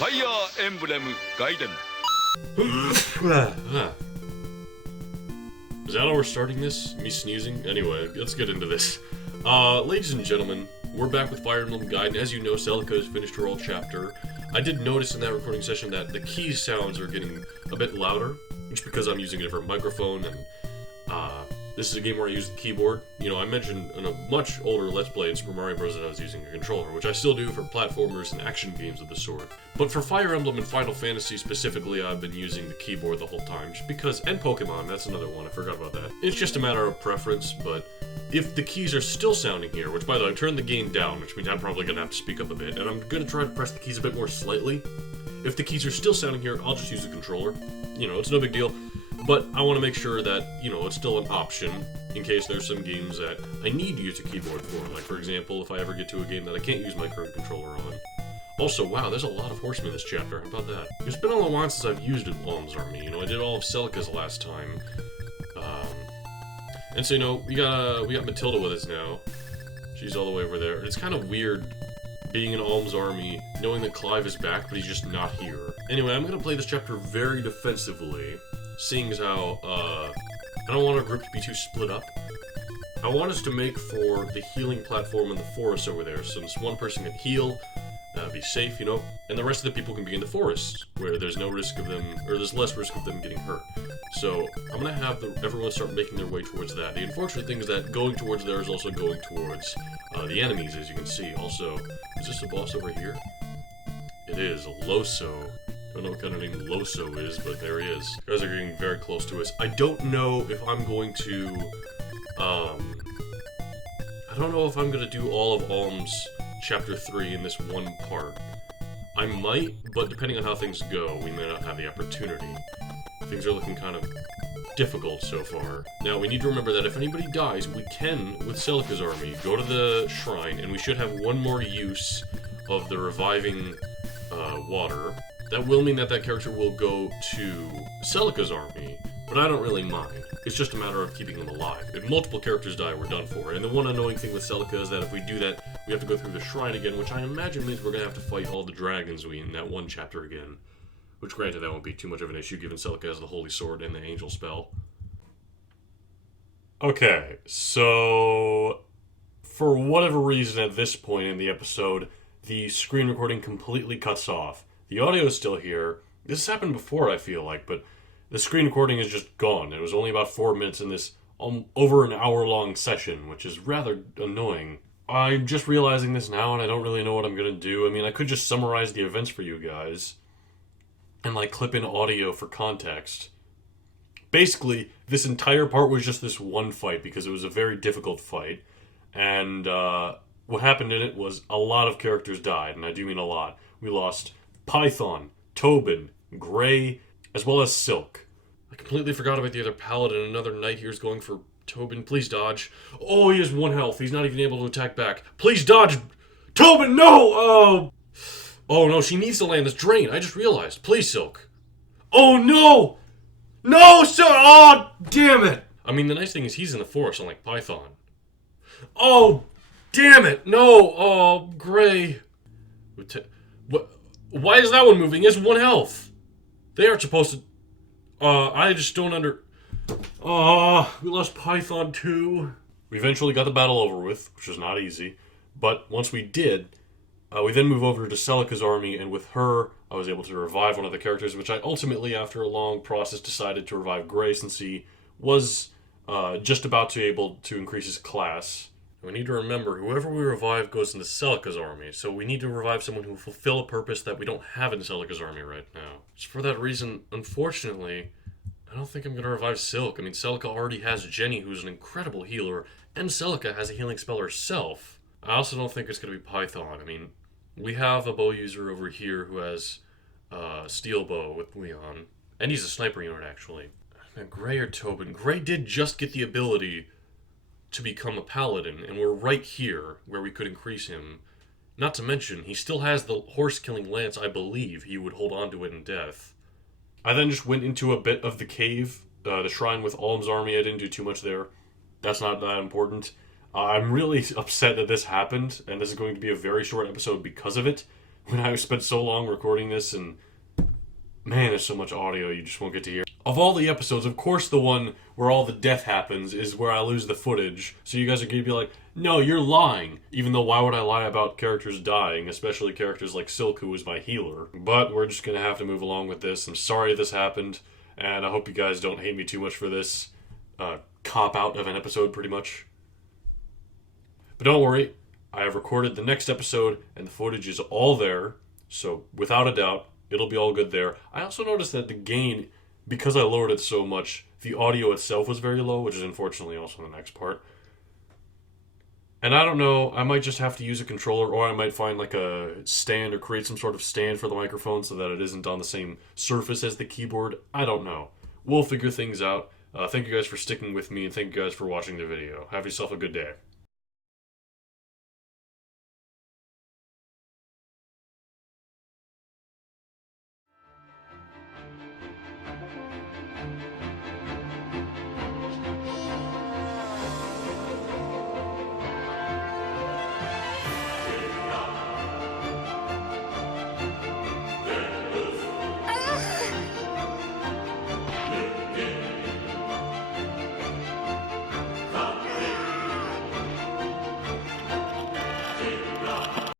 Fire Emblem Gaiden. Is that how we're starting this? Me sneezing? Anyway, let's get into this. Ladies and gentlemen, we're back with Fire Emblem Gaiden. As you know, Celica has finished her old chapter. I did notice in that recording session that the key sounds are getting a bit louder, just because I'm using a different microphone, and this is a game where I use the keyboard. You know, I mentioned in a much older Let's Play in Super Mario Bros. That I was using a controller, which I still do for platformers and action games of the sort. But for Fire Emblem and Final Fantasy specifically, I've been using the keyboard the whole time, just because, and Pokemon, that's another one, I forgot about that. It's just a matter of preference, but if the keys are still sounding here, which by the way, I turned the gain down, which means I'm probably going to have to speak up a bit, and I'm going to try to press the keys a bit more slightly. If the keys are still sounding here, I'll just use the controller. You know, it's no big deal. But I want to make sure that, you know, it's still an option in case there's some games that I need to use a keyboard for. Like, for example, if I ever get to a game that I can't use my current controller on. Also, wow, there's a lot of horsemen in this chapter. How about that? It's been a long while since I've used an Alms Army. You know, I did all of Celica's last time. And so, you know, we got Matilda with us now. She's all the way over there. It's kind of weird being an Alms Army, knowing that Clive is back, but he's just not here. Anyway, I'm going to play this chapter very defensively, seeing as how, I don't want our group to be too split up. I want us to make for the healing platform in the forest over there, since one person can heal, be safe, you know, and the rest of the people can be in the forest, where there's no risk of them, or there's less risk of them getting hurt. So, I'm gonna have everyone start making their way towards that. The unfortunate thing is that going towards there is also going towards the enemies, as you can see. Also, is this a boss over here? It is, Loso. Don't know what kind of name Loso is, but there he is. You guys are getting very close to us. I don't know if I'm going to, I don't know if I'm gonna do all of Alms Chapter 3 in this one part. I might, but depending on how things go, we may not have the opportunity. Things are looking kind of difficult so far. Now, we need to remember that if anybody dies, we can, with Celica's army, go to the shrine, and we should have one more use of the reviving water. That will mean that that character will go to Celica's army, but I don't really mind. It's just a matter of keeping them alive. If multiple characters die, we're done for. And the one annoying thing with Celica is that if we do that, we have to go through the shrine again, which I imagine means we're going to have to fight all the dragons in that one chapter again. Which, granted, that won't be too much of an issue, given Celica has the Holy Sword and the Angel spell. Okay, so for whatever reason at this point in the episode, the screen recording completely cuts off. The audio is still here. This has happened before, I feel like, but the screen recording is just gone. It was only about 4 minutes in this over an hour-long session, which is rather annoying. I'm just realizing this now, and I don't really know what I'm going to do. I mean, I could just summarize the events for you guys and, like, clip in audio for context. Basically, this entire part was just this one fight, because it was a very difficult fight. And what happened in it was a lot of characters died, and I do mean a lot. We lost Python, Tobin, Gray, as well as Silk. I completely forgot about the other paladin. Another knight here is going for Tobin. Please dodge. Oh, he has 1 health. He's not even able to attack back. Please dodge. Tobin, no! Oh. Oh no, she needs to land this drain. I just realized. Please, Silk. Oh no! No, Silk! Oh, damn it! I mean, the nice thing is he's in the forest, unlike Python. Oh, damn it! No! Oh, Gray. What? Why is that one moving? He has 1 health. They aren't supposed to... I just don't we lost Python too. We eventually got the battle over with, which was not easy. But once we did, we then move over to Celica's army, and with her, I was able to revive one of the characters, which I ultimately, after a long process, decided to revive Gray, since he was just about to be able to increase his class. We need to remember, whoever we revive goes into Celica's army, so we need to revive someone who will fulfill a purpose that we don't have in Celica's army right now. Just for that reason, unfortunately, I don't think I'm going to revive Silk. I mean, Celica already has Jenny, who's an incredible healer, and Celica has a healing spell herself. I also don't think it's going to be Python. I mean, we have a bow user over here who has steel bow with Leon, and he's a sniper unit, actually. Gray or Tobin? Gray did just get the ability to become a paladin, and we're right here where we could increase him. Not to mention, he still has the horse-killing lance. I believe he would hold on to it in death. I then just went into a bit of the cave, the shrine with Alm's army. I didn't do too much there. That's not that important. I'm really upset that this happened, and this is going to be a very short episode because of it. when I spent so long recording this, and man, there's so much audio you just won't get to hear. Of all the episodes, of course the one where all the death happens is where I lose the footage. So you guys are going to be like, no, you're lying. Even though, why would I lie about characters dying, especially characters like Silk, who was my healer. But we're just going to have to move along with this. I'm sorry this happened, and I hope you guys don't hate me too much for this cop-out of an episode, pretty much. But don't worry, I have recorded the next episode, and the footage is all there. So, without a doubt, it'll be all good there. I also noticed that the gain, because I lowered it so much, the audio itself was very low, which is unfortunately also the next part. And I don't know, I might just have to use a controller, or I might find like a stand or create some sort of stand for the microphone so that it isn't on the same surface as the keyboard. I don't know. We'll figure things out. Thank you guys for sticking with me, and thank you guys for watching the video. Have yourself a good day.